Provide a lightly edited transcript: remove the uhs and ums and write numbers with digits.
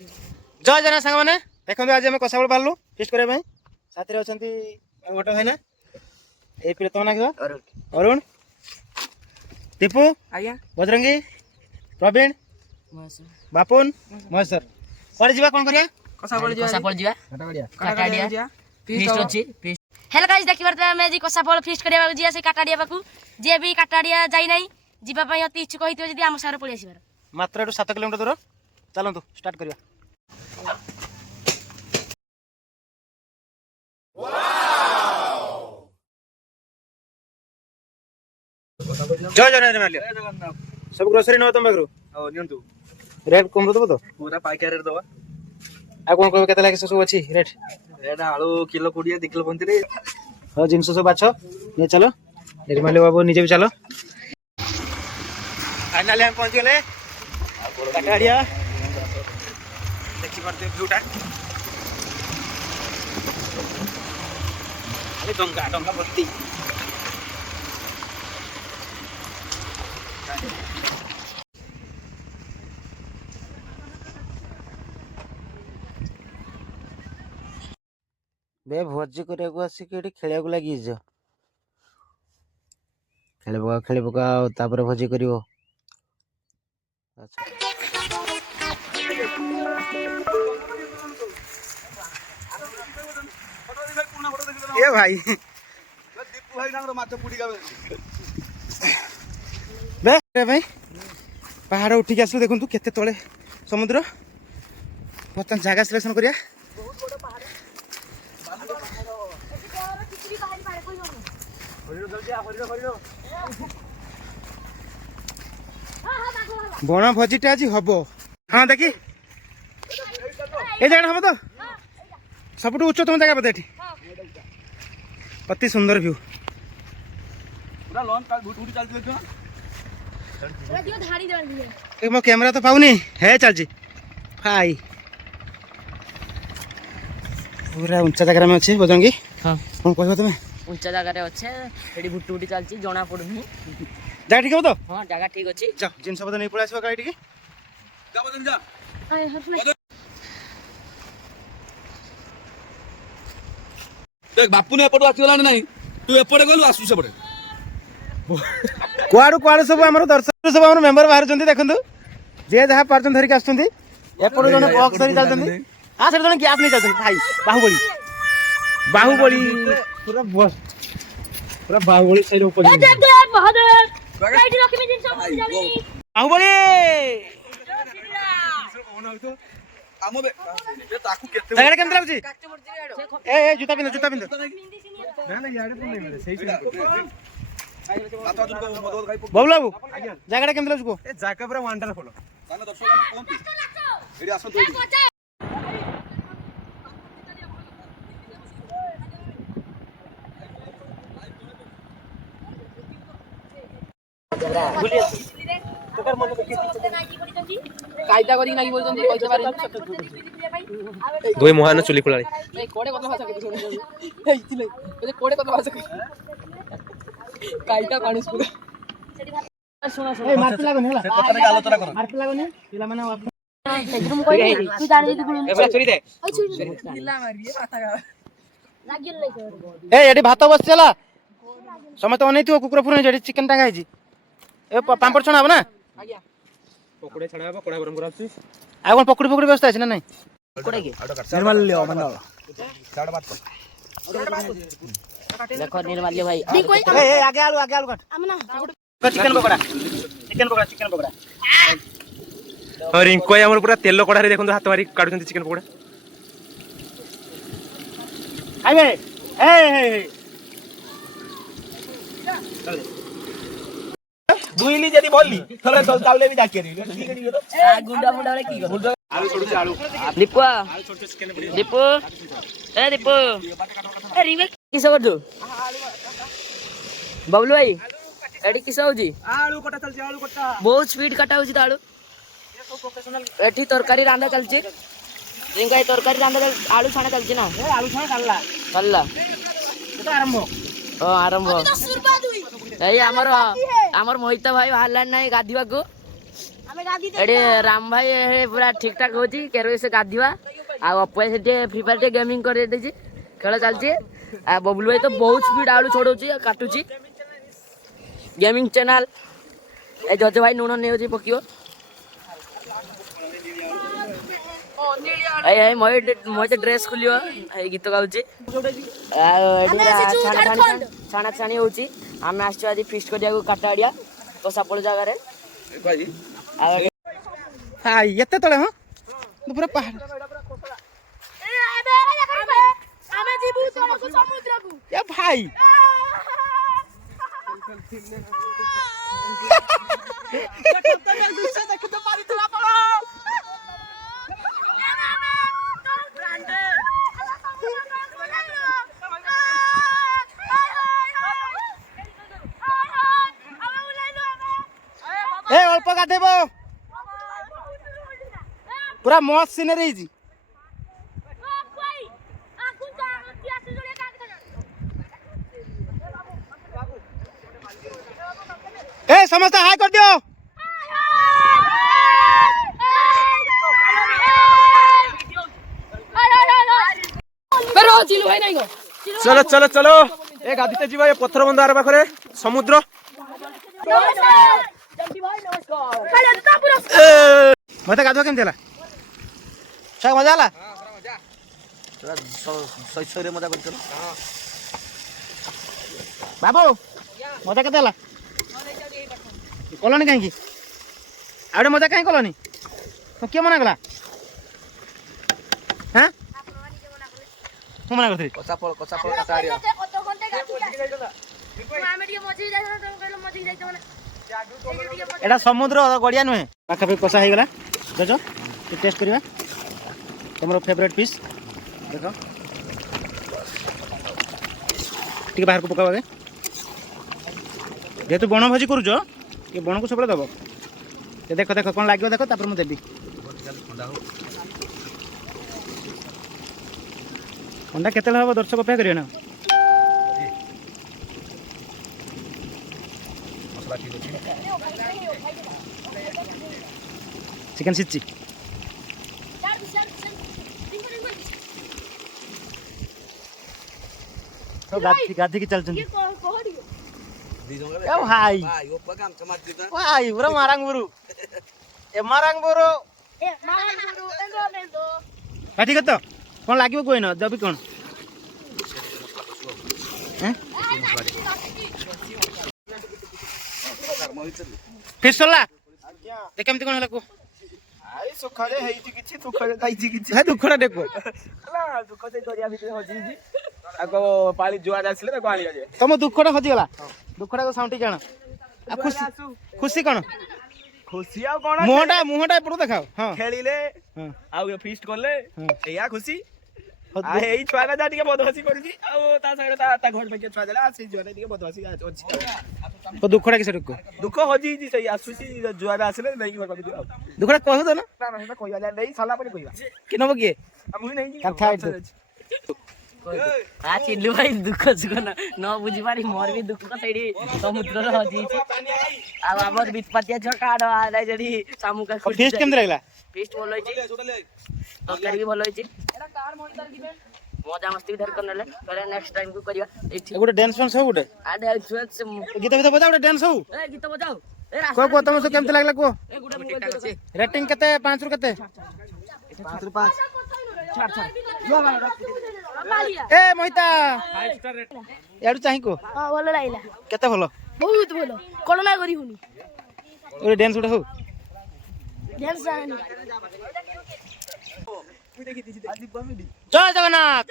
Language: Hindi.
जय जना सांग मैंने देखो आज आम कषाबड़ बाहर फिस्ट करने साथी अच्छा गोटे भाईना ये तुम ना अरुण दीपू बजरंगी प्रवीण बापुन महेश्वर कौन जा कौन करिया हेलो गाइस देखि बर्तमान में जी कसाफल फिस्ट करबा जिया से काटाडिया बाकू जे भी काटाडिया जाई नै जीवा पई अति इच्छुक होइतो जदी आम सारे पळि आसीबार मात्र 7 किलोमीटर दूर चलंतु स्टार्ट करिया। जय जगन्नाथ सब ग्रोसरी न तुम बगरु ओ नियंतु रेट कम दबो तो पूरा पाइका रेट दबा आ कोन को केते लागे सब अछि रेट रेट आलू किलो 20 2 किलो 25 हो जिंस सब बाछो ने चलो निर्मल बाबू निजे भी चलो फाइनली हम पहुंच गले काटाडिया देखि परते ब्लूटा अरे डंगा डंगा भर्ती बे भोजी करने आसिक खेल लगी खेल पका भोजी कर भाई भाई पहाड़ उठिक आस देखु केते तले समुद्र बर्तमान जगह सिलेक्शन करिया बण भोजीटा आज हम हाँ देखी ये जगह हम तो सब उच्चतम जगह बोधे अति सुंदर व्यू मो कैमरा तो पाऊनी है चलची भाई पूरा ऊंचा जगह में अच्छे बजरंगी हाँ कौन कह तुम्हें ऊंचा जगह अच्छे एडी भुट्टू उठी चलची जना पड़ुनी जगह ठीक हो तो हां जगह ठीक अछि जा जिन सब नहीं पड़ा आसो गाड़ी के जा बदन जा देख बापू ने एपट आसीगला नहीं तू एपटे गलु आसु सेपटे कुआडू कुआडू सब हमर दर्शक सब हमर मेंबर बाहर जंती देखंतु जे जहा पार्जन धरि के आस्तुंती एपट जने बॉक्स धरि चलतंती आ सर जने गैस नहीं चलतंती भाई बाहुबली बाहुबली पूरा बाहुबली सही ऊपर ए देव देव महादेव राइट लक्ष्मी जिन सब जानी बाहुबली आमो बे ए ताकू केते जगह केम लागुची ए जूता पिंद ना ना याडे पुन नहीं सही बाबू बाबू जगह केम लागुची को ए जाका पूरा वंडरफुल ताने दर्शक कोन एडी आसन तो कायदा करी नाही बोलतोंती पैसे पारे दोय मोहान चुली खुलाळी नाही कोडे कतला भाषा कधी ए इथिले म्हणजे कोडे कतला भाषा कायदा काढूस पुरा सुना सुना ए मारती लागो नेला कतरे आलोचना करो मारती लागो ने तिला मना एकदम कोई तू जाने दे गुण एबा चुरी दे दिला मारिए माथा का लागिल ले ए एडी भात बस चला समत अनै तू कुकुर पुरा जेडी चिकन टांगा हिजी ए पांपड़ छणा हो ना आज्ञा पकोड़े छणा हो कोडा गरम कराछि आ कोन पकोड़ी पकोड़ी व्यवस्था है ना नहीं कोडे के निर्मल लियो मन साड बात देखो निर्मल्य भाई ए आगे आलू काट आमना चिकन पकोड़ा और रिंको हमर पूरा तेल कड़ा रे देखन हाथ मारी काडुछन चिकन पकोड़ा आबे ए दुइली जदी बोलली थले चल तावले भी डाके रे गुंडा मुंडा रे की कर आलू छोड़ आलू दीपा दीपू ए दीपू ए रिंग किस कर दो बबलू भाई एडी किस होजी आलू कटा चलछि आलू कटा बहुत स्पीड कटा होजी आलू ये सब प्रोफेशनल एठी तरकारी रांधा चलछि रिंगा तरकारी रांधा आलू छाणा चलछि ना ए आलू छाणा काल्ला कल्ला तो आरंभ ओ आरंभ एई हमर मोहित भाई बाहरला नाही गाधीबा को एडे राम भाई पूरा ठीक ठाक होची केरो से गाधिवा आ अपय से फ्री फायर टे गेमिंग कर देछि खेल चलछि आ बबलू भाई तो बहुत स्पीड आलू छोड़ौछि काटुछि गेमिंग चैनल ए जज भाई नुण ने होछि पकियो ए ए मोय ड्रेस खुलियो ए गीत गाउछि आ छाना छानी होछि हमें आछो आज फिस्ट करिया को काटाडिया कोसापळ जागा रे भाई हाय एते तळे हां पूरा पहाड़ या भाई ए अल्प गाधेबो पूरा मस्त सीनरी जी ए समस्त हाय कर दियो चलो चलो चलो ए गाधीते जीवा ये पत्थर बंधार पाखरे समुद्र मत गाधवा केम देला सब मजा आला सही रे मजा कर बाबू मजा के देला कलोनी कहीं आउटे मजा कहीं कलोनी तो किए मना कला हाँ मना करथि कसाफल काटाडिया एटा समुद्र गड़िया नुहे पाखापाखि कषा हो गला जज ये टेस्ट करवा तुम फेवरेट पीस देख टे बाहर को पकाओ आगे जेहेतु बण भोजी करुच ये बण को सब दब देख देख कौन लगे देख तापर मुझे देवी अंडा केते हम दर्शक अपेक्षा करिए ना चिकन सिच्ची तो गाधी की चलचन ए भाई भाई पूरा मारांग बुरु ए मारांग बुरु गाधी कत कौन लागियो कोई न दबी कौन हैं फिर सला ते केमति कोन हला को आई सुखाले हेइति किछि दुखरे जाइछि किछि है दुखरा देखो हला दुख से दरिया भीतर हो जी आको पाली जुआर आसिले ताको आली जाय तम दुखरा हजि गला दुखरा को साउंटी जाना आ खुशी खुशी कोन खुशी आ कोन मुहटा पड़ो देखाओ हां खेलिले हां आ फीस्ट करले एया खुशी आ एई छुआला जा टिके बदहसी करछि आ ता साइड ता घर पे के छुआ देला से जुआर टिके बदहसी अछि तो दुखरा के सडक दुख हजि जी सही आसुची जुआर आसिले नै घर पे दियो दुखरा कहू दो ना ना ना कहया नै साला पर कहया कि नबो के हम नै कथा आ चिल्लू भाई दुख सुखना न बुझी पारी मोर भी दुख सेडी समुद्र रे हजी आ हमर बितपतिया छकाड आ जडी सामु का टेस्ट केम लागला टेस्ट बोलै छी तो करी बोलै छी एटा कार मॉनिटर गिबे मजा मस्ती धर करनले करे नेक्स्ट टाइम को करिया ए गुटे डांस फंस हो गुटे आ डांस गीत गीत बजाओ गुटे डांस हो ए गीत बजाओ ए को तुम से केम लागला को ए गुटे ठीक ठाक अछि रेटिंग कते 5 रु कते 5 रु 5 छाड़ जो ए मोहिता 5 स्टार रेट याडू चाहि को हां भलो लागिला केते भलो बहुत भलो कोलोना करी हुनी ओरे डांस उठा हो डांस जानी जय जगन्नाथ।